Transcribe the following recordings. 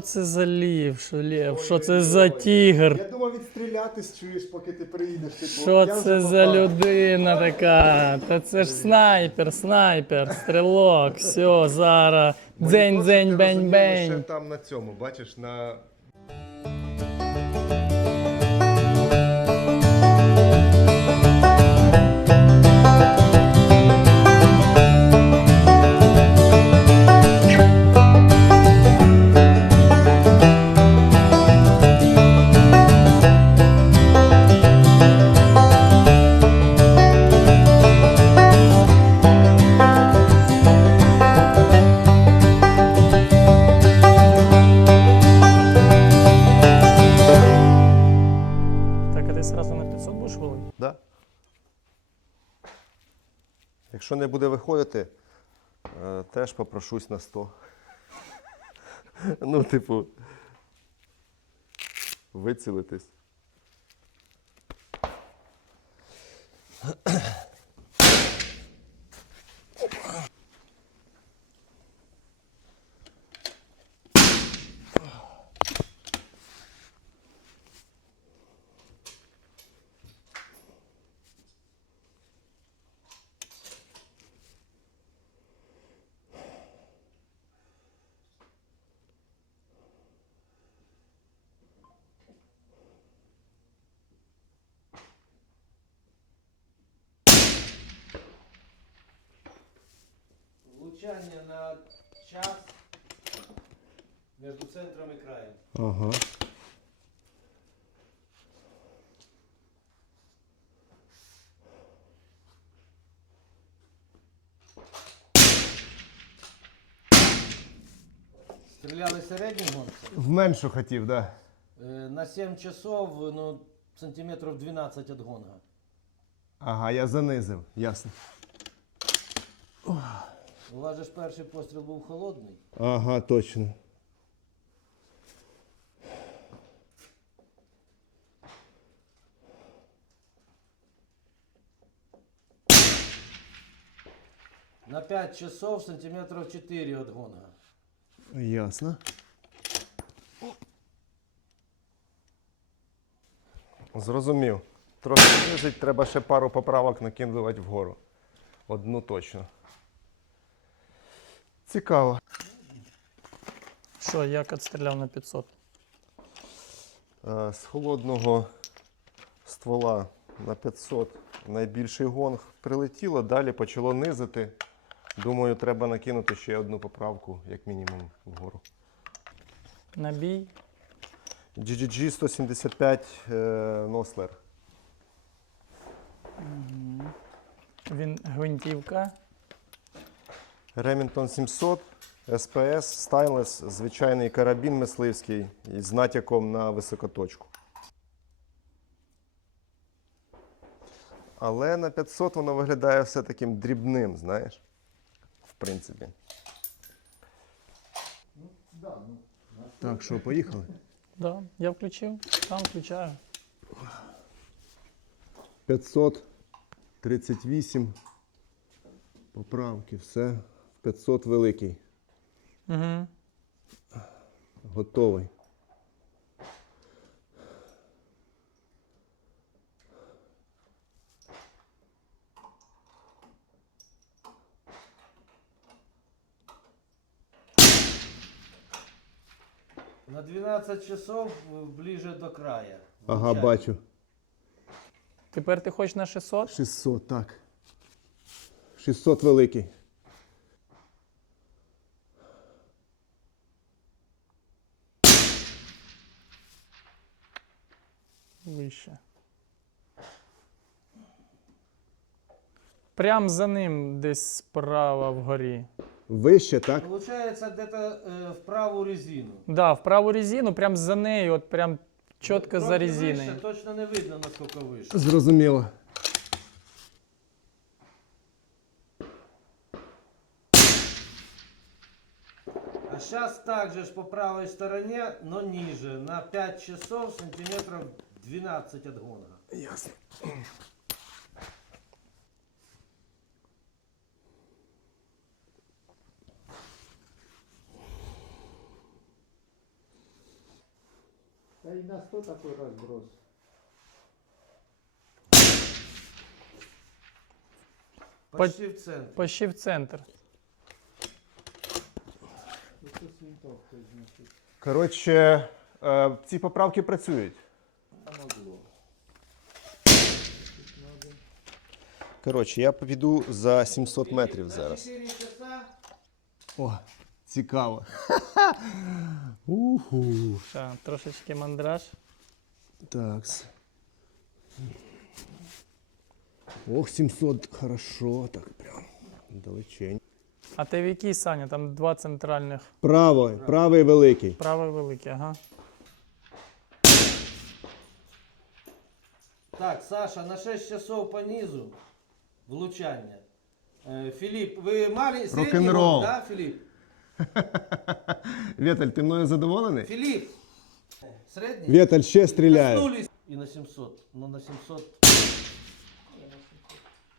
Що це за лів? Що лев? Що це за тігр? Я думав відстрілятись чуєш, поки ти приїдеш. Типу, Що я це вже за попав. людина така? Та це ж снайпер, снайпер, стрілок. Все, зараз. Дзень, Монітор, дзень, щоб ти бень, розумів, бень. Ще там на цьому, бачиш, на. Якщо не буде виходити, е, теж попрошусь на 100. ну, типу, вицілитись. Влучання на час між центром і краєм. Ага. Стріляли середнім гонцем. В меншу хотів, так. Да. Е, На 7 часов, ну, сантиметрів 12 від гонга. Ага, я занизив, ясно. У вас же ж перший постріл був холодний. Ага, точно. На 5 часов сантиметрів 4 від гонга. Ясно. Зрозумів. Трохи знизить, треба ще пару поправок накидувати вгору. Одну точно. Цікаво. Що, як відстріляв на 500? Е, З холодного ствола на 500 найбільший гонг прилетіло, далі почало низити. Думаю, треба накинути ще одну поправку, як мінімум, вгору. Набій. GGG 175 е, Нослер. Він гвинтівка. Remington 700, SPS, Стайлес, звичайний карабін мисливський із натяком на високоточку. Але на 500 воно виглядає все таким дрібним, знаєш. В принципі. Так, що, поїхали? Да, я включив, сам включаю. 538. Поправки, все. 500 великий. Угу. Готовий. На 12 часов е, ближе до края. Ага, Влучання. бачу. Тепер ти хочеш на 600? 600, так. 600 великий. Вище. Прям за ним десь справа вгорі. Вище, так? Получається, где-то е, в праву резину. Да, в праву резину, прям за нею, от прям чітко за Трохи резиною. вище, точно не видно, наскільки вище. Зрозуміло. А сейчас также ж по правой стороне, но ниже, на 5 часов сантиметров 12 от гонга. Ясно. Да и на 100 такой разброс. Почти в центр. Почти в центр. Коротше, е, ці поправки працюють. Помогло. Коротше, я піду за 700 метрів зараз. О, цікаво. Уху. Що, трошечки мандраж. Такс. Ох, 700, хорошо, так прям. Далечень. А ти в якій Саня? Там два центральних. Правий, правий великий. Правий великий, ага. Так, Саша, на 6 часов по низу влучання. Е, Філіп, ви мали середній Рок-н-рол. год, да, Філіп? Віталь, ти мною задоволений? Філіп, середній? Віталь ще Коснулись. І на 700. Ну на 700.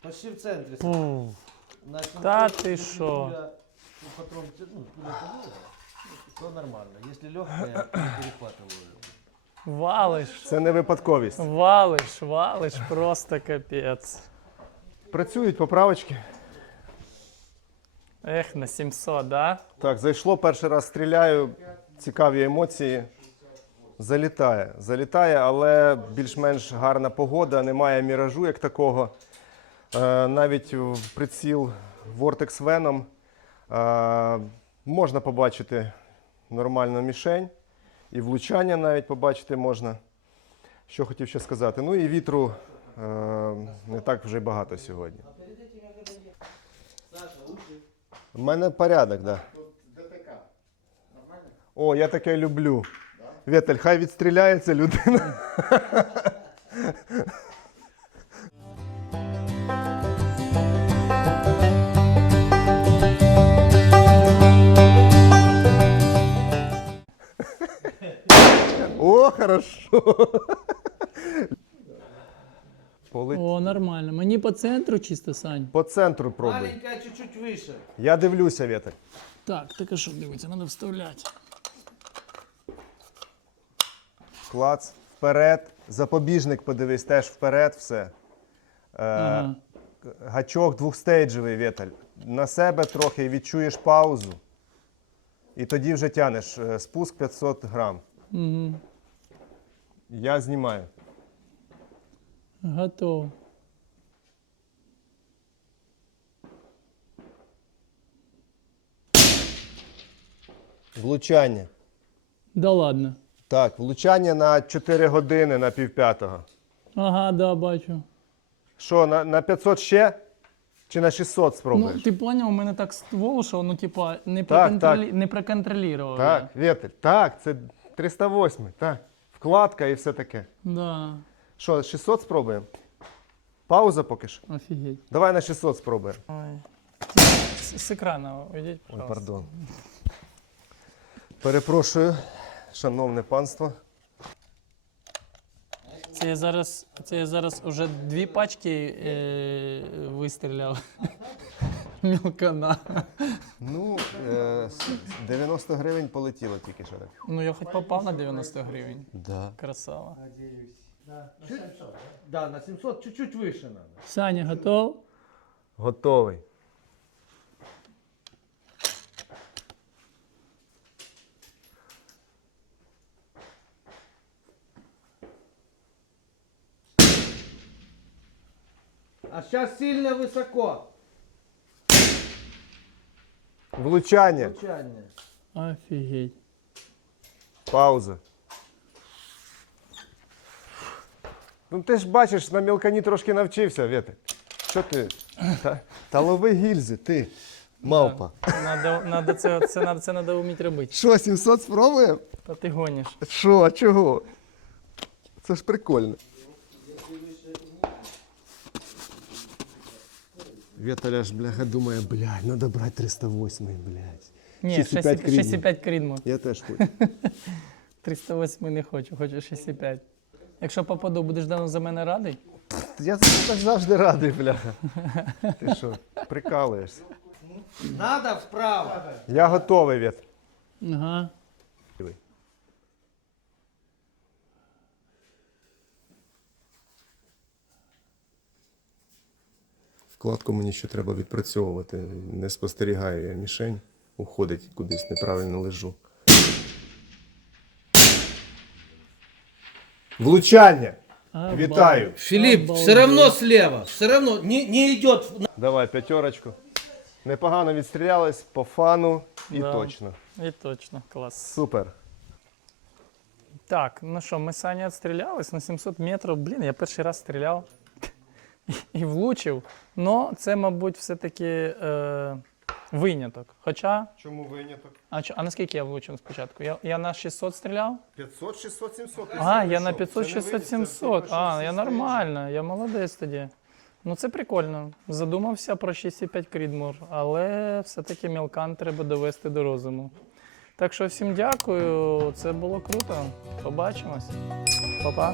Почти в центрі. Фу. На 700 Та ти ну, що? пуля- ну, патрон, ц- ну, пуля тяжелая, то нормально. Если легкая, не перехватываю. Валиш. Це не випадковість. Валиш, валиш, просто капець. Працюють поправочки. Ех, на 700, да? Так, зайшло, перший раз стріляю, цікаві емоції. Залітає. Залітає, але більш-менш гарна погода, немає міражу як такого. Е, навіть в приціл Vortex Venom е, можна побачити нормальну мішень. І влучання навіть побачити можна. Що хотів ще сказати. Ну і вітру е, не так вже багато сьогодні. У мене порядок, так. Да. О, я таке люблю. Вітель, хай відстріляється людина. Хорошо. Полетів. О, нормально. Мені по центру чисто, Сань. По центру пробуй. Маленькая чуть-чуть выше. Я дивлюся, Віталь. Так, так а що дивиться, треба вставляти. Клац, вперед. Запобіжник, подивись, теж вперед все. Е, Ага. Гачок двохстейджевий, Віталь. На себе трохи відчуєш паузу. І тоді вже тянеш. Е, Спуск 500 грам. Угу. Я знімаю. Готово. Влучання. Да ладно. Так, влучання на 4 години на півп'ятого. Ага, да, бачу. Що, на, на 500 ще? Чи на 600 Ну, ти поняв, у мене так ствол, що ну, типа, не, Так, проконтролі... не проконтролював. Так, Віталь, так, це 308, так. Вкладка і все таке. Да. Що, 600 спробуємо? Пауза поки що. Офігеть. Давай на 600 спробуємо. Ой. З, з екрану уйдіть, Ой, пожалуйста. пардон. Перепрошую, шановне панство. Це я зараз, це я зараз уже дві пачки е, вистріляв. Мілкана. Ну, е, с- 90 гривень полетіло тільки що так. Ну я хоч попав на 90 гривень. Да. Красава. Надеюсь. Да, на 700, да? Да, на 700 чуть-чуть выше надо. Саня, готов? Готовий. А сейчас сильно высоко. Влучання. Влучання. Офігеть. Пауза. Ну ти ж бачиш, на мілкані трошки навчився, Вєте. Що ти? Та, та лови гільзи, ти. Мавпа. Надо, надо це, це, надо, це надо вміти робити. Що, 700 спробуємо? Та ти гониш. Що, чого? Це ж прикольно. Віталя ж, бляха, думає, блядь, треба брати 308, блядь. Ні, 65 6,5 крідмо. 65 крідмо. Я теж хочу. 308 не хочу, хочу 6,5. Якщо попаду, будеш давно за мене радий? Я так завжди радий, бляха. Ти що, прикалуєшся? Надо вправо. Я готовий, Віт. Ага. Вкладку мені ще треба відпрацьовувати. Не спостерігаю я мішень, уходить кудись, неправильно лежу. Влучання! Вітаю! Филипп, Обалдеть. все равно слева, все равно не, не идет. Давай, п'ятерочку. Непогано відстрілялись по фану і Да. точно. І точно, клас. Супер. Так, ну що, ми з Сані відстрілялись на 700 метрів. Блін, я перший раз стріляв і влучив. Но це, мабуть, все-таки е, виняток. Хоча, Чому виняток? а, чо- а наскільки я влучив спочатку? Я, я на 600 стріляв? 500, 600, 700. А, я на 500, 600, 700. А, я нормально, я молодець тоді. Ну це прикольно. Задумався про 6,5 Крідмор, але все-таки мілкан треба довести до розуму. Так що всім дякую, це було круто. Побачимось. Па-па.